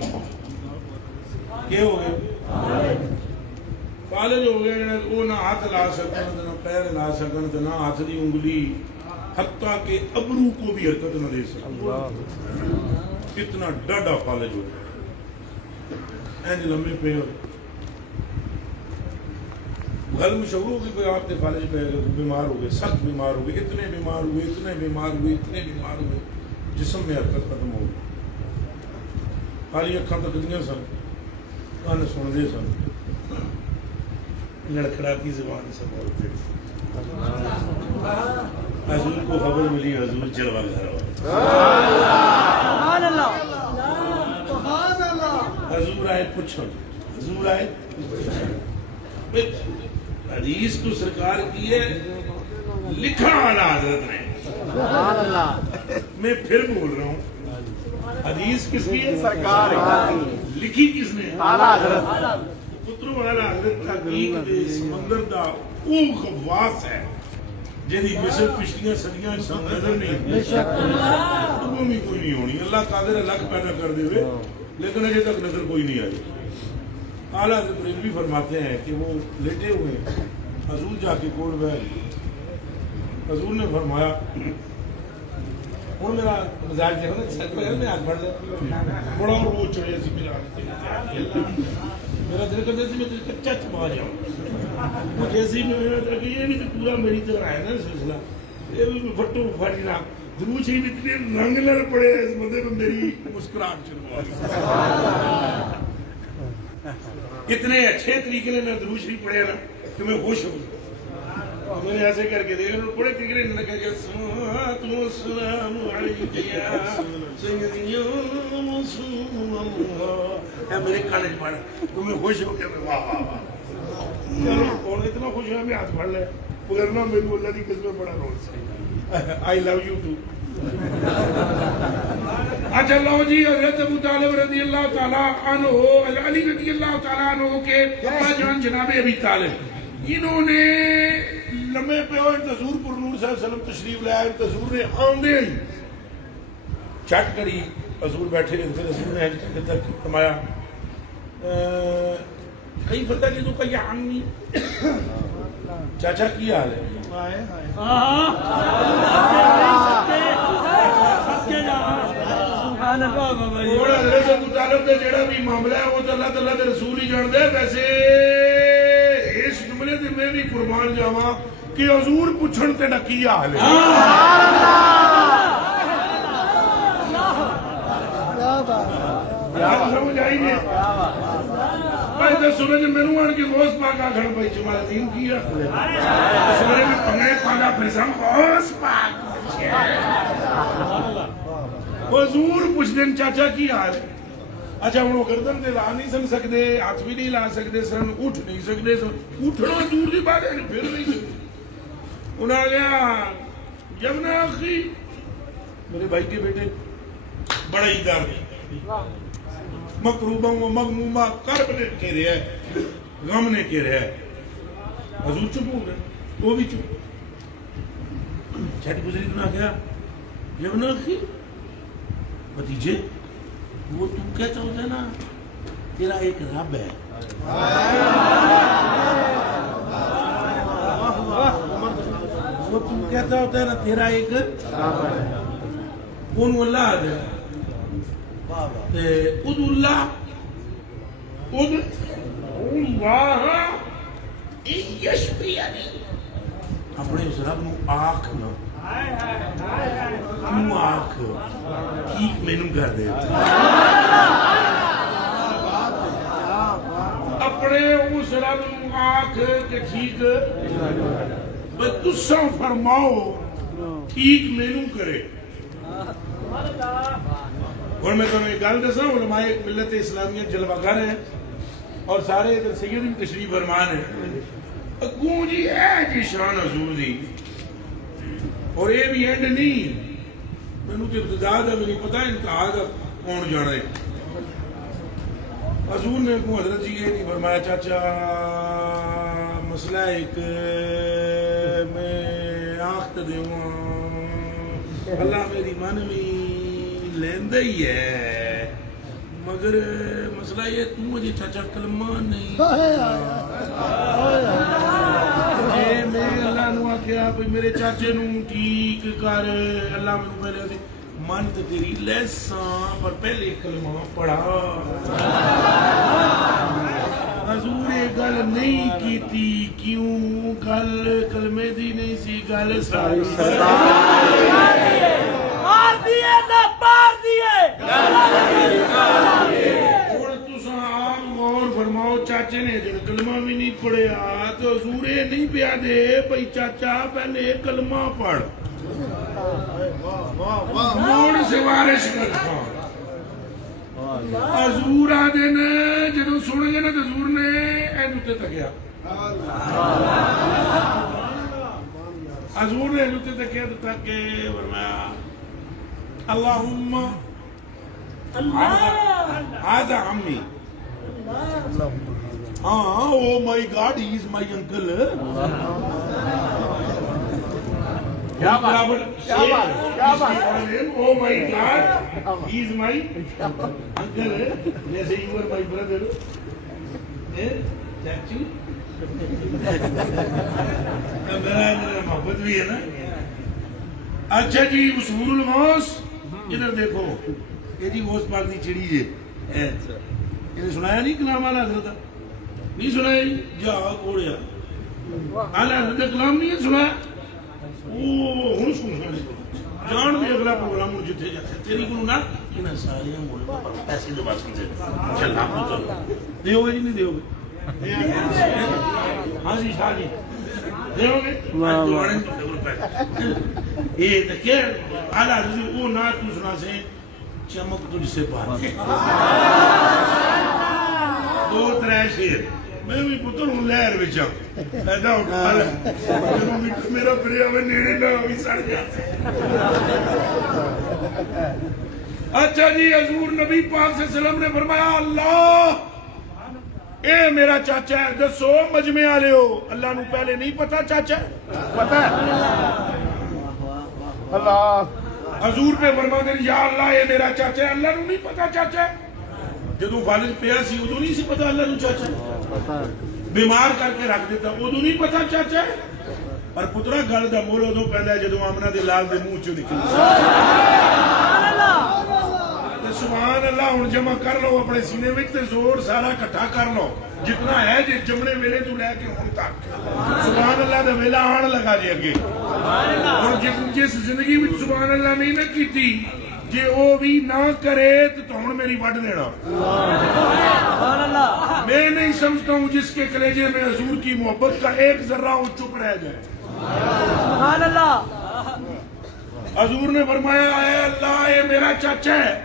کیا ہو گیا فالج ہو گیا وہ نہ ہاتھ لا سکتے نہ پیر لا سکتے نہ ہاتھ کی انگلی حتیٰ کہ ابرو کو بھی حرکت نہ دے سکتے کتنا ڈاڈا فالج ہو گیا اینج لمبے پہ ہو گل مشہور ہو گئی کوئی آپ نے فالج پہ بیمار ہو گئے سخت بیمار ہو گئے اتنے بیمار ہوئے اتنے بیمار ہوئے اتنے بیمار ہوئے جسم میں حرکت ختم ہو گئی خالی اکھاں تک دیاں سن کان سن دے سن لڑکھڑاتی زبان سے بولتے حضور کو خبر ملی حضور جلوہ گھر حضور آئے پوچھو حضور آئے حدیث تو سرکار کی ہے لکھا والا حضرت نے میں پھر بول رہا ہوں حدیث کس کی ہے سرکار لکھی کس نے اعلیٰ حضرت پترو والا حضرت تحقیق دے سمندر دا او غواص ہے جنہی مثل پچھلیاں صدیاں انسان نظر نہیں وہ بھی کوئی نہیں ہونی اللہ قادر لکھ پیدا کر دے ہوئے لیکن اجے تک نظر کوئی نہیں آئی اعلیٰ حضرت بھی فرماتے ہیں کہ وہ لیٹے ہوئے حضور جا کے کوڑ بیٹھ حضور نے فرمایا اور میرا مزاج جو ہے نا سچ میں آج بڑھ جائے بڑا اور وہ چڑھے سی میرا دل کرتا سی میں کچا چبا جاؤں مجھے سی میں یہ بھی تو پورا میری طرح ہے نا سلسلہ یہ بھی پھٹو پھاٹی نہ دروش ہی اتنے رنگ لڑ پڑے اس بندے کو میری مسکراہٹ چلوا اتنے اچھے طریقے میں دروش نہیں پڑے نا کہ میں خوش ہوں میں نے ایسے کر کے دیکھا بڑے طریقے نے کہا کہ السلام علیکم یا سیدی یا رسول اللہ میرے کالج پڑھا تو میں خوش ہو گیا میں واہ واہ واہ اور اتنا خوش ہوا میں ہاتھ پڑھ لیا ورنہ میری اللہ کی قسم بڑا رول سے آئی لو یو ٹو اچھا لو جی حضرت ابو طالب رضی اللہ تعالیٰ عنہ علی رضی اللہ تعالیٰ عنہ کے ابا جان جناب ابی طالب انہوں نے لمبے پہ اور حضور پر نور صلی اللہ علیہ وسلم تشریف لے آئے حضور نے آندے ہی چٹ کری حضور بیٹھے رہے حضور نے تک فرمایا کئی فتح کی تو کئی عامی چاچا کی حال ہے اور حضرت ابو طالب کا جڑا بھی معاملہ ہے وہ تو اللہ تعالیٰ کے رسول ہی جان دے ویسے اس جملے سے میں بھی قربان جاواں کہ حضور پوچھن تے نہ کی حال ہے سمجھ آئی گے سورج مینو آن کے غوث پاک آخر بھائی جمال الدین کی سورج میں پنگڑے پاگا پھرسام غوث پاک حضور پوچھ دیں چاچا کی حال ہے اچھا وہ گردن دے لا نہیں سن سکتے ہاتھ بھی نہیں لا سکتے سن اٹھ نہیں سکتے سن اٹھنا دور کی بات ہے پھر نہیں سکتے انہوں نے گیا یمنا اخی میرے بھائی کے بیٹے بڑا ہی دار مکروبہ و مغمومہ کرب نے کہہ رہا ہے غم نے کہہ رہا ہے حضور چپ ہو گئے وہ بھی چپ چھٹ گزری تو نہ کیا یمنا اخی بھتیجے وہ تم کہتا ہوتا ہے نا تیرا ایک رب ہے وہ تم کہتا ہوتا ہے نا تیرا ایک رب ہے کون اللہ ہے اد اللہ اد اللہ یشفیانی اپنے اس رب نو آنکھ نہ تم آنکھ ٹھیک مینوں کر دے اپنے اس رب نو آنکھ کے ٹھیک تساں فرماؤ ٹھیک مینوں کرے اور میں تمہیں ایک گل دساں، علماء ملت اسلامیہ جلوہ گر ہیں اور سارے ادھر سید بھی تشریف فرمان ہیں. اگوں جی ہے جی شان حضور دی، اور یہ بھی اینڈ نہیں، مینوں تے ابتدا دا بھی نہیں پتا انتہا دا کون جانا ہے. حضور نے کو حضرت جی یہ نہیں فرمایا چاچا مسئلہ ایک میں آخت دیواں اللہ میری من میں لیندہ ہی ہے، مگر مسئلہ یہ تو مجھے چاچا کلمہ نہیں جے میں اللہ نو آکھیا بھئی میرے چاچے نو ٹھیک کر، اللہ میں پہلے دے من تے تیری لیساں پر پہلے کلمہ پڑھا. حضور یہ گل نہیں کیتی، کیوں؟ گل کلمے دی نہیں سی، گل ساری مار دیے نہ پار دیے. اور تساں آپ غور فرماؤ، چاچے نے جب کلمہ بھی نہیں پڑھیا تو حضور یہ نہیں پیا دے بھئی چاچا پہلے کلمہ پڑھ، موڑ سوارش کر. حضور آدھے نے جدو سن گئے نا حضور نے ایجوتے تکیا، حضور نے ایجوتے تکیا تو تکے فرمایا اللہم هذا عمی، ہاں او my God he is my uncle. کیا بات ہے، oh my God he is my uncle, جیسے یو آر مائی بردر چاچو. میرا محبت بھی ہے نا. اچھا جی اصول الغوث ادھر دیکھو، یہ جی غوث پاک دی چڑی ہے، یہ سنایا نہیں کلام اعلیٰ حضرت نہیں سنایا جی؟ جا کوڑیا اعلیٰ حضرت کلام نہیں ہے سنایا، ہوں سننا جان بھی اگلا پروگرام جتنے جاتے تیری کو نہ انہیں سارے ملک پر ایسی دبا سمجھے چل آپ کو چلو دیو گے جی نہیں دیو گے؟ ہاں جی شاہ جی دیو گے؟ یہ کہ اعلیٰ حضرت وہ نہ تو سنا سے چمک تجھ سے پاتے دو ترے شیر میں بھی پتر ہوں لہر بچا پیدا اٹھا رہا میرا پریا میں نیڑے نہ بھی سڑ جاتے. اچھا جی حضور نبی پاک صلی اللہ علیہ وسلم نے فرمایا اللہ اے میرا چاچا ہے، دسو مجمع والے ہو اللہ نو پہلے نہیں پتا چاچا پتہ ہے اللہ حضور پہ فرما دے یا اللہ یہ میرا چاچا ہے، اللہ نو نہیں پتا چاچا ہے. جدو فالج پیا سی ادو نہیں سی پتا اللہ نو چاچا ہے، بیمار کر کے رکھ دیتا ادو نہیں پتا چاچا ہے. پر پترا گل دا مول ادو پہندا ہے جدو آمنہ دے لال دے منہ چوں نکل. سبحان اللہ. ہن جمع کر لو اپنے سینے وچ تے زور سارا اکٹھا کر لو جتنا ہے جی جمنے ویلے تو لے کے ہن تک. سبحان اللہ دا ویلا آن لگا جی اگے. اور جس زندگی وچ سبحان اللہ نہیں نہ کیتی جے او بھی نہ کرے تو ہن میری وڈ دینا. میں نہیں سمجھتا ہوں جس کے کلیجے میں حضور کی محبت کا ایک ذرہ وہ چپ رہ جائے. حضور نے فرمایا اے اللہ یہ میرا چاچا ہے،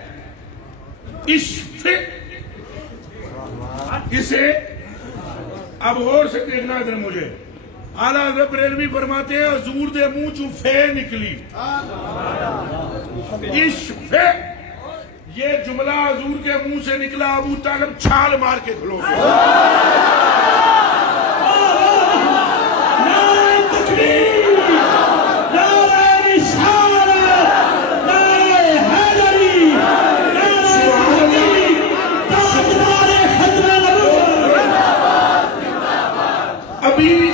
اسے اب اور سے دیکھنا ادھر مجھے. اعلیٰ حضرت بریلوی فرماتے ہیں حضور دے منہ چوں فے نکلی. فے یہ جملہ حضور کے منہ سے نکلا ابو طالب چھال مار کے کھلو گے.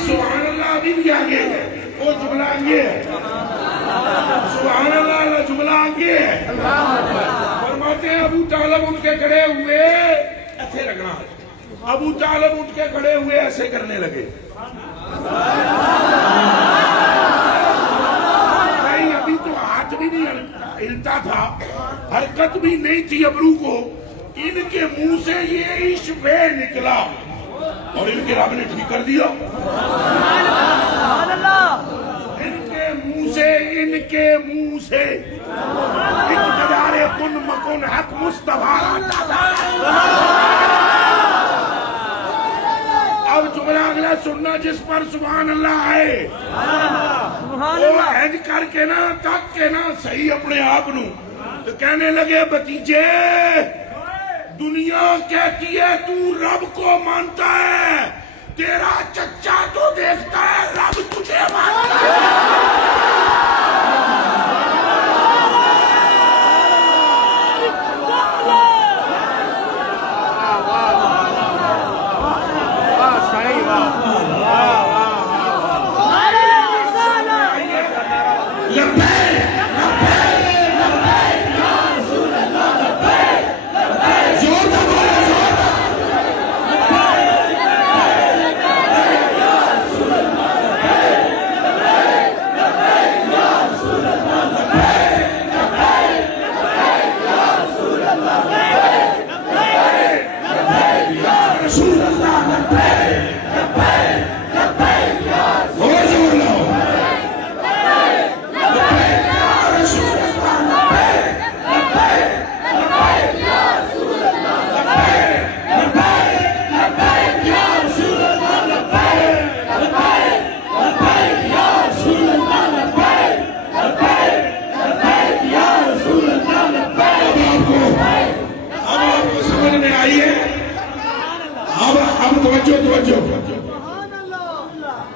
سبحان اللہ ابھی بھی آگے ہے وہ جملہ آگے ہے. سبحان اللہ جملہ آگے ہے. فرماتے ہیں ابو طالب اٹھ کے کھڑے ہوئے ایسے لگنا، ابو طالب اٹھ کے کھڑے ہوئے ایسے کرنے لگے. نہیں ابھی تو ہاتھ بھی نہیں ہلتا تھا، حرکت بھی نہیں تھی ابرو کو. ان کے منہ سے یہ عشق نکلا اور ان کے رب نے ٹھیک کر دیا. ان کے منہ سے ان کے منہ سے اقتدار کن مکن حق مصطفیٰ آتا تھا۔ اب جملہ اگلا سننا جس پر سبحان اللہ آئے وہ ہج کر کے نا تک کے نا صحیح اپنے آپ نو تو کہنے لگے بھتیجے دنیا کہتی ہے تو رب کو مانتا ہے، تیرا چچا تو دیکھتا ہے رب تجھے مانتا ہے۔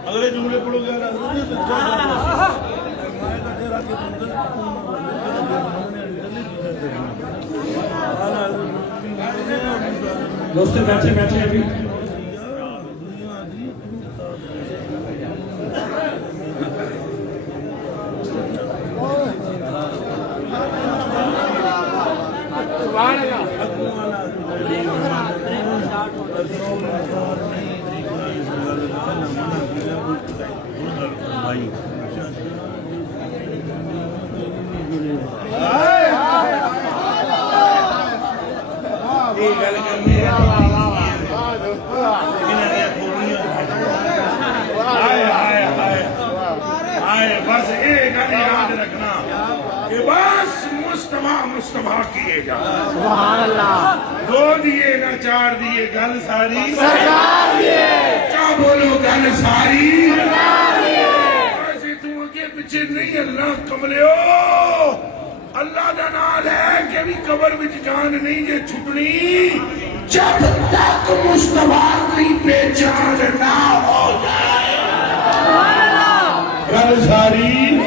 اگلے جملے پڑھو گے دوست بیٹھے بیٹھے ابھی بس ایک گل یاد رکھنا کہ بس مصطفیٰ مصطفیٰ کیے گا۔ سبحان اللہ، 2 دیے نہ 4 دیے گل ساری سرکار دیے، کیا بولو گل ساری سرکار دیے۔ ایسے تم اگے پیچھے نہیں اللہ کملیو اللہ دا نال ہے کہ بھی قبر وچ جان نہیں جے چھٹنی جب تک مصطفیٰ کی پہچان نہ ہو جائے۔ گل ساری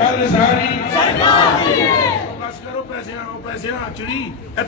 گل ساری بس کرو پیسے چڑی